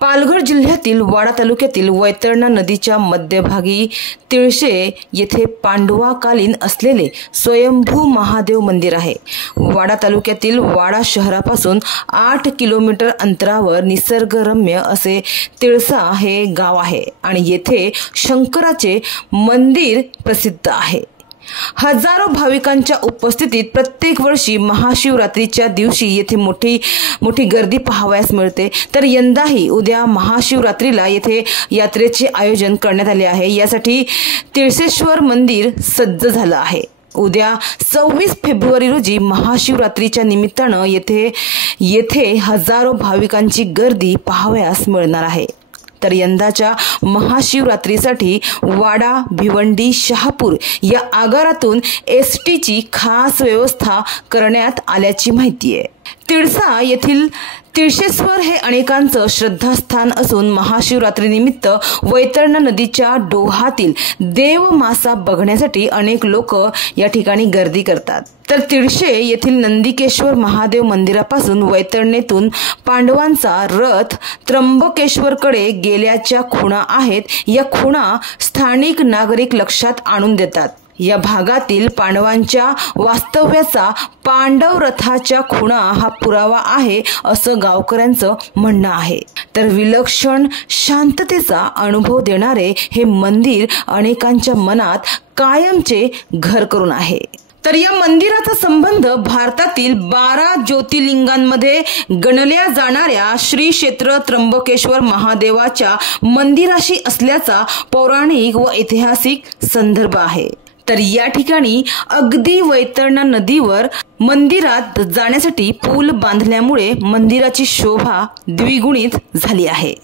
पालघर जिल्ह्यातील वाडा तालुक्यातील वैतरणा नदीच्या मध्यभागी तिळशे येथे पांडवाकालीन असलेले स्वयंभू महादेव मंदिर आहे। वाडा तालुक्यातील वाडा शहरापासून 8 किलोमीटर अंतरावर निसर्गरम्य असे तिळसा हे गाव आहे आणि येथे शंकराचे मंदिर प्रसिद्ध आहे। हजारो भाविकांच्या उपस्थितीत प्रत्येक वर्षी महाशिवरात्रीच्या दिवशी येथे मोठी गर्दी पाहावयास मिळते। तर यंदाही उद्या महाशिवरात्रीला येथे यात्रेचे आयोजन करण्यात आले आहे। यासाठी तिळसेश्वर मंदिर सज्ज झालं आहे। उद्या 26 फेब्रुवारी रोजी महाशिवरात्रीच्या निमित्तानं येथे हजारो भाविकांची गर्दी पाहावयास मिळणार आहे। तर यंदाच्या महाशिवरात्रीसाठी वाडा, भिवंडी, शहापूर या आगारातून एसटीची खास व्यवस्था करण्यात आल्याची माहिती आहे। तिळसा येथील तिळशेश्वर हे अनेकांचं श्रद्धास्थान असून महाशिवरात्रीनिमित्त वैतरणा नदीच्या डोहातील देवमासा बघण्यासाठी अनेक लोक या ठिकाणी गर्दी करतात। तर तिळशे येथील नंदिकेश्वर महादेव मंदिरापासून वैतरणेतून पांडवांचा रथ त्र्यंबकेश्वरकडे गेल्याच्या खुणा आहेत। या खुणा स्थानिक नागरिक लक्षात आणून देतात। या भागातील पांडवांच्या वास्तव्याचा पांडव रथाच्या खुणा हा पुरावा आहे असं गावकऱ्यांचं म्हणणं आहे। तर विलक्षण शांततेचा अनुभव देणारे हे मंदिर अनेकांच्या मनात कायमचे घर करून आहे। तर या मंदिराचा संबंध भारतातील 12 ज्योतिर्लिंगांमध्ये गणल्या जाणाऱ्या श्री क्षेत्र त्र्यंबकेश्वर महादेवाच्या मंदिराशी असल्याचा पौराणिक व ऐतिहासिक संदर्भ आहे। तर या ठिकाणी अगदी वैतरणा नदीवर मंदिरात जाण्यासाठी पूल बांधल्यामुळे मंदिराची शोभा द्विगुणित झाली आहे।